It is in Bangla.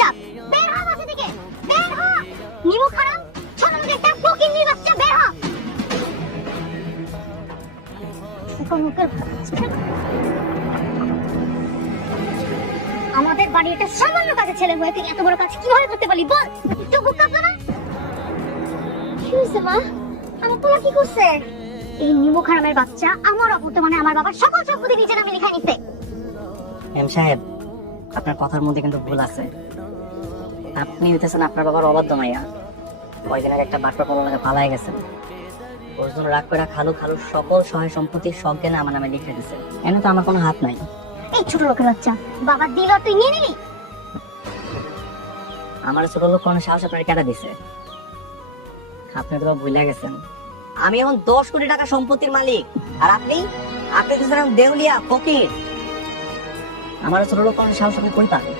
বাচ্চা, বের হ বাসা থেকে, বের হ। নিমু খারাপ, ছোট লোকের একটা ফকিন্নির বাচ্চা, বের হ। আমাদের বাড়ির একটা সামান্য কাজের ছেলে হয়ে তুই এত বড় কাজ কিভাবে করতে পারলি বল? একটু বুক কাঁপলো না? কি হয়েছে মা? আমার পোলা কি করছে? এই নিমু খারামের বাচ্চা আমার অবর্তমানে আমার বাবার সকল সম্পত্তি নিজের নামে লিখাই নিতে। এম সাহেব, আপনার কথার মধ্যে কিন্তু ভুল আছে। আপনি হইতেছেন আপনার বাবার অবাধ্য মাইয়া। কয়দিন আগে একটা বাটপা পলাকে পালাই গেছেন। ওর জন্য রাগ করে খালু খালুর সকল সহায় সম্পত্তি সব জ্ঞানে আমার নামে লিখে দিছে। এনে তো আমার কোনো হাত নাই। এই ছোট লোকের বাচ্চা, বাবা দিল তুই নিয়ে নিলি? আমার ছোট লোক কোনো সাহস আপনার কেটে দিছে? আপনি তো ভুলে গেছেন আমি এখন 10 কোটি টাকা সম্পত্তির মালিক। আর আপনি আপনি তো দেউলিয়া ফকির। আমার ছোট লোক কোনো সাহস আপনি কই পাবেন?